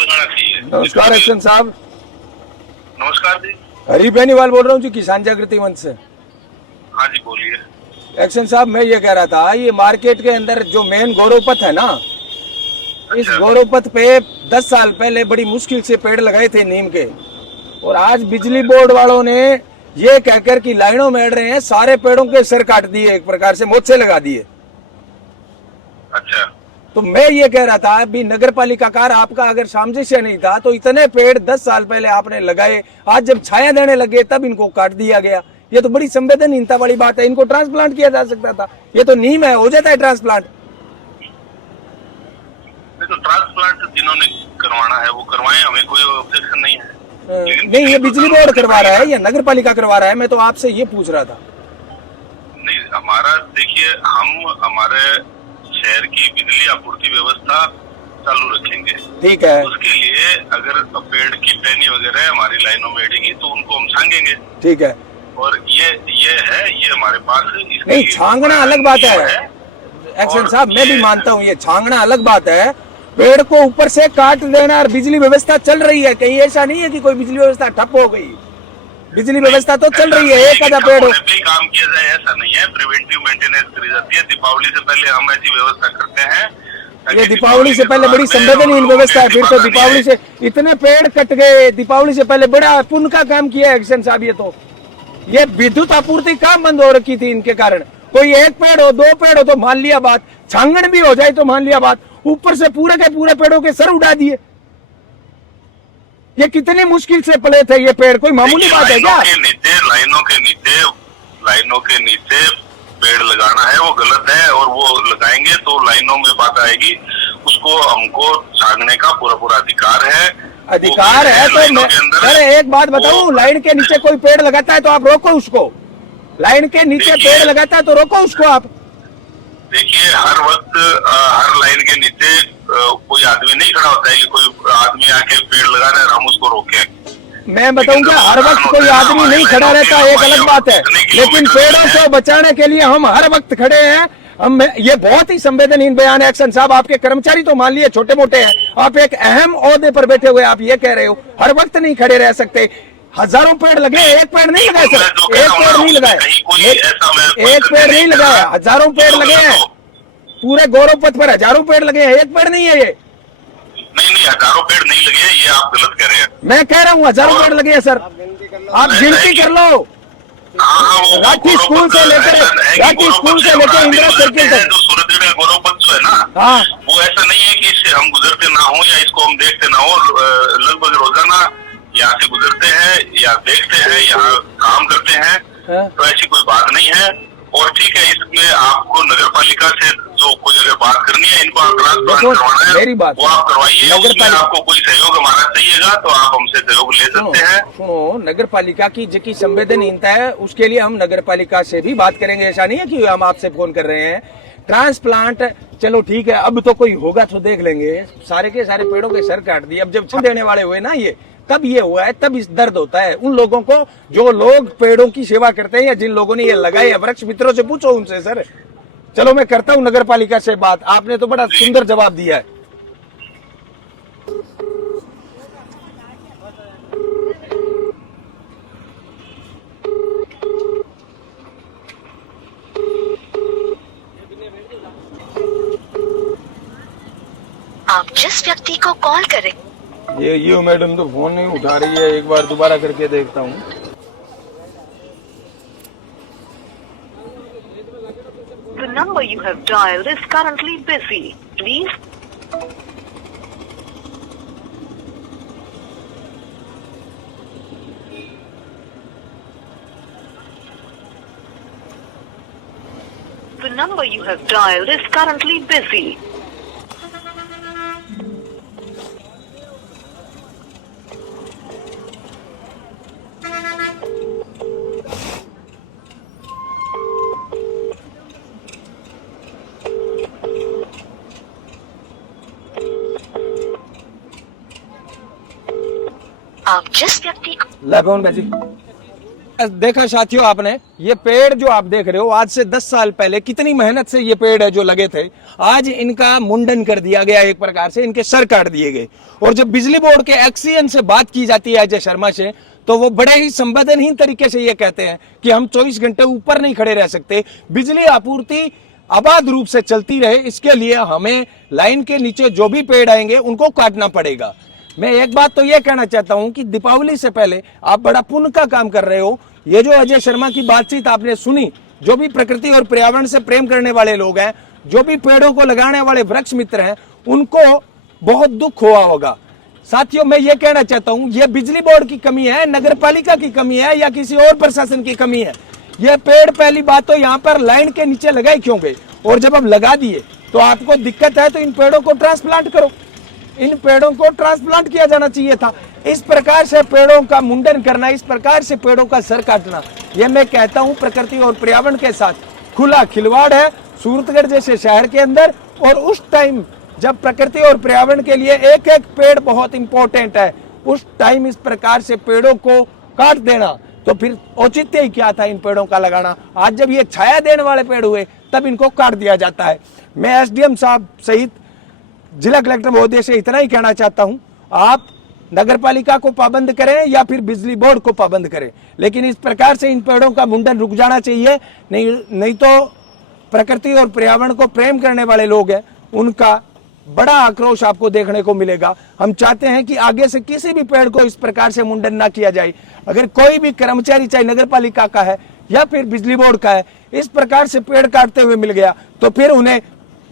लगाना चाहिए। नमस्कार एक्शन साहब। नमस्कार जी। हरी बेनीवाल बोल रहा हूँ जी, किसान जागृति मंच से। हाँ जी बोलिए। एक्शन साहब, मैं ये कह रहा था, ये मार्केट के अंदर जो मेन गौरव पथ है ना, इस अच्छा। गौरव पथ पे 10 साल पहले बड़ी मुश्किल से पेड़ लगाए थे नीम के, और आज बिजली बोर्ड वालों ने ये कहकर कि लाइनों में अड़ रहे हैं, सारे पेड़ों के सर काट दिए, एक प्रकार से मोर्चे लगा दिए। अच्छा। तो मैं ये कह रहा था, अभी नगर पालिका कार आपका अगर सामंजस्य नहीं था तो इतने पेड़ 10 साल पहले आपने लगाए, आज जब छाया देने लगे तब इनको काट दिया गया। ये तो बड़ी संवेदनहीनता वाली बात है। इनको ट्रांसप्लांट किया जा सकता था, ये तो नीम है, हो जाता है ट्रांसप्लांट। तो ट्रांसप्लांट जिन्होंने करवाना है वो करवाएं, हमें कोई ऑब्जेक्शन नहीं है। नहीं, ये बिजली बोर्ड करवा रहा है या नगर पालिका करवा रहा है, मैं तो आपसे ये पूछ रहा था। नहीं, हमारा देखिए, हम हमारे शहर की बिजली आपूर्ति व्यवस्था चालू रखेंगे। ठीक है। उसके लिए अगर पेड़ की टहनी वगैरह हमारी लाइनों में अड़ेगी तो उनको हम छांगेंगे। ठीक है। और ये है, ये हमारे पास नहीं, छांगना अलग बात है एक्शन साहब, मैं भी मानता हूँ ये छांगना अलग बात है। पेड़ को ऊपर से काट देना और बिजली व्यवस्था चल रही है, कहीं ऐसा नहीं है कि कोई बिजली व्यवस्था ठप हो गई। बिजली व्यवस्था तो चल रही है, एक आधा पेड़ काम किया जाए ऐसा नहीं है, प्रिवेंटिव मेंटेनेंस करी जाती है। दीपावली से पहले हम ऐसी व्यवस्था करते हैं। ये दीपावली से पहले बड़ी संवेदनहीन व्यवस्था है, फिर तो दीपावली से इतने पेड़ कट गए, दीपावली से पहले बड़ा पुण्य का काम किया एक्शन साहब। ये तो ये विद्युत आपूर्ति काम बंद हो रखी थी इनके कारण। कोई एक पेड़ हो, दो पेड़ हो तो मान लिया बात, छांगण भी हो जाए तो मान लिया बात, ऊपर से पूरे के पूरे पेड़ों के सर उड़ा दिए। ये कितनी मुश्किल से पले थे ये पेड़, कोई मामूली बात है क्या? लाइनों के नीचे पेड़ लगाना है वो गलत है, और वो लगाएंगे तो लाइनों में बात आएगी। उसको हमको छांगने का पूरा अधिकार है। अधिकार है तो मैं, अरे एक बात बताऊं, लाइन के नीचे कोई पेड़ लगाता है तो आप रोको उसको। लाइन के नीचे पेड़ लगाता है तो रोको उसको आप। देखिए, हर वक्त हर लाइन के नीचे कोई आदमी नहीं खड़ा होता है कि कोई आदमी आके पेड़ लगा रहा है हम उसको रोकें। मैं बताऊं क्या, हर वक्त कोई आदमी नहीं खड़ा रहता, एक अलग बात है, लेकिन पेड़ों को बचाने के लिए हम हर वक्त खड़े हैं। हम, ये बहुत ही संवेदनहीन बयान है एक्शन साहब। आपके कर्मचारी तो मान लिए छोटे मोटे हैं, आप एक अहम ओहदे पर बैठे हुए आप ये कह रहे हो हर वक्त नहीं खड़े रह सकते। हजारों पेड़ लगे, एक पेड़ नहीं लगाए सर, एक पेड़ नहीं लगाए, एक पेड़ नहीं लगाया, हजारों पेड़ लगे हैं पूरे गौरव पथ पर, हजारों पेड़ लगे हैं, एक पेड़ नहीं है ये। नहीं, हजारों पेड़ नहीं लगे हैं, ये आप गलत कह रहे हैं। मैं कह रहा हूँ हजारों पेड़ लगे हैं सर, आप गिनती कर लो। राठी स्कूल से लेकर इंदिरा सर्किल तक जो सूरजगढ़ का गौरव पथ जो है ना, हाँ, वो ऐसा नहीं है कि इससे हम गुजरते ना हो या इसको हम देखते ना हो। लगभग रोजाना यहाँ से गुजरते हैं या देखते हैं, यहाँ काम करते हैं। तो ऐसी कोई बात नहीं है। और ठीक है, इसमें आपको नगर पालिका से जो कोई अगर बात करनी है, इनको ट्रांसप्लांट करवाना है, मेरी बात वो आप करवाइए। उसमें आपको कोई सहयोग हमारा चाहिएगा तो आप हमसे सहयोग ले सकते हैं। सुनो, नगर पालिका की जिसकी संवेदनहीनता है उसके लिए हम नगर पालिका से भी बात करेंगे, ऐसा नहीं है कि हम आपसे फोन कर रहे हैं। ट्रांसप्लांट चलो ठीक है, अब तो कोई होगा तो देख लेंगे। सारे के सारे पेड़ों के सर काट दिए, अब जब छांव देने वाले हुए ना ये, तब ये हुआ है, तब इस दर्द होता है उन लोगों को जो लोग पेड़ों की सेवा करते हैं या जिन लोगों ने ये लगाए। वृक्ष मित्रों से पूछो उनसे सर। चलो मैं करता हूँ नगर पालिका से बात, आपने तो बड़ा सुंदर जवाब दिया है। आप जिस व्यक्ति को कॉल करें, ये मैडम तो फोन नहीं उठा रही है, एक बार दोबारा करके देखता हूँ। The number you have dialed is currently busy. Please. The number you have dialed is currently busy. आप जिस व्यक्ति को ला फोन बाजी। देखा साथियों आपने, ये पेड़ जो आप देख रहे हो आज से 10 साल पहले कितनी मेहनत से ये पेड़ है जो लगे थे, आज इनका मुंडन कर दिया गया, एक प्रकार से इनके सर काट दिए गए। और जब बिजली बोर्ड के एक्सीएन से बात की जाती है अजय शर्मा से, तो वो बड़े ही संवेदनहीन तरीके से ये कहते हैं कि हम 24 घंटे ऊपर नहीं खड़े रह सकते, बिजली आपूर्ति अबाध रूप से चलती रहे, इसके लिए हमें लाइन के नीचे जो भी पेड़ आएंगे उनको काटना पड़ेगा। मैं एक बात तो ये कहना चाहता हूं कि दीपावली से पहले आप बड़ा पुण्य का काम कर रहे हो। ये जो अजय शर्मा की बातचीत आपने सुनी, जो भी प्रकृति और पर्यावरण से प्रेम करने वाले लोग हैं, जो भी पेड़ों को लगाने वाले वृक्ष मित्र हैं, उनको बहुत दुख हुआ होगा। साथियों, मैं ये कहना चाहता हूं, ये बिजली बोर्ड की कमी है, नगर पालिका की कमी है, या किसी और प्रशासन की कमी है? ये पेड़ पहली बात तो यहाँ पर लाइन के नीचे लगाए क्यों गए? और जब अब लगा दिए तो आपको दिक्कत है तो इन पेड़ों को ट्रांसप्लांट करो। इन पेड़ों को ट्रांसप्लांट किया जाना चाहिए था। इस प्रकार से पेड़ों का मुंडन करना, इस प्रकार से पेड़ों का सर काटना, यह मैं कहता हूं प्रकृति और पर्यावरण के साथ खुला खिलवाड़ है सूरतगढ़ जैसे शहर के अंदर। और उस टाइम जब प्रकृति और पर्यावरण के लिए एक एक पेड़ बहुत इंपॉर्टेंट है, उस टाइम इस प्रकार से पेड़ों को काट देना, तो फिर औचित्य ही क्या था इन पेड़ों का लगाना? आज जब ये छाया देने वाले पेड़ हुए तब इनको काट दिया जाता है। मैं एसडीएम साहब सहित जिला कलेक्टर महोदय से इतना ही कहना चाहता हूं, आप नगर पालिका को पाबंद करें या फिर बिजली बोर्ड को पाबंद करें, लेकिन इस प्रकार से इन पेड़ों का मुंडन रुक जाना चाहिए। नहीं तो प्रकृति और पर्यावरण को प्रेम करने वाले लोग हैं, उनका बड़ा आक्रोश आपको देखने को मिलेगा। हम चाहते हैं कि आगे से किसी भी पेड़ को इस प्रकार से मुंडन ना किया जाए। अगर कोई भी कर्मचारी, चाहे नगर पालिका का है या फिर बिजली बोर्ड का है, इस प्रकार से पेड़ काटते हुए मिल गया तो फिर उन्हें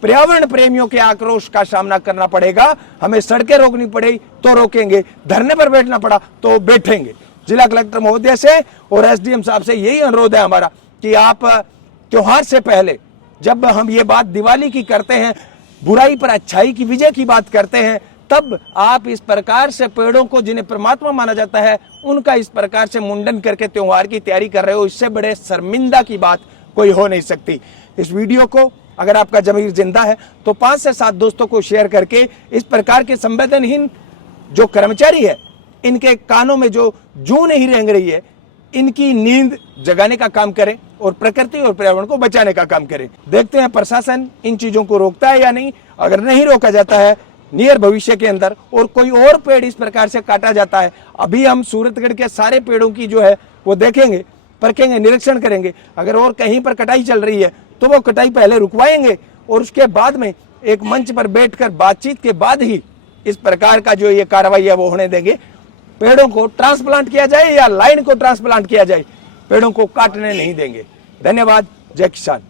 पर्यावरण प्रेमियों के आक्रोश का सामना करना पड़ेगा। हमें सड़कें रोकनी पड़े तो रोकेंगे, धरने पर बैठना पड़ा तो बैठेंगे। जिला कलेक्टर महोदय से और एसडीएम साहब से यही अनुरोध है हमारा कि आप त्योहार से पहले, जब हम ये बात दिवाली की करते हैं, बुराई पर अच्छाई की विजय की बात करते हैं, तब आप इस प्रकार से पेड़ों को, जिन्हें परमात्मा माना जाता है, उनका इस प्रकार से मुंडन करके त्योहार की तैयारी कर रहे हो। इससे बड़े शर्मिंदा की बात कोई हो नहीं सकती। इस वीडियो को अगर आपका जमीर जिंदा है तो 5 से 7 दोस्तों को शेयर करके इस प्रकार के संवेदनहीन जो कर्मचारी है, इनके कानों में जो जूं नहीं रेंग रही है, इनकी नींद जगाने का काम करें और प्रकृति और पर्यावरण को बचाने का काम करें। देखते हैं प्रशासन इन चीजों को रोकता है या नहीं। अगर नहीं रोका जाता है नियर भविष्य के अंदर और कोई और पेड़ इस प्रकार से काटा जाता है, अभी हम सूरतगढ़ के सारे पेड़ों की जो है वो देखेंगे, परखेंगे, निरीक्षण करेंगे। अगर और कहीं पर कटाई चल रही है तो वो कटाई पहले रुकवाएंगे और उसके बाद में एक मंच पर बैठकर बातचीत के बाद ही इस प्रकार का जो ये कार्रवाई है वो होने देंगे। पेड़ों को ट्रांसप्लांट किया जाए या लाइन को ट्रांसप्लांट किया जाए, पेड़ों को काटने नहीं देंगे। धन्यवाद। जय किसान।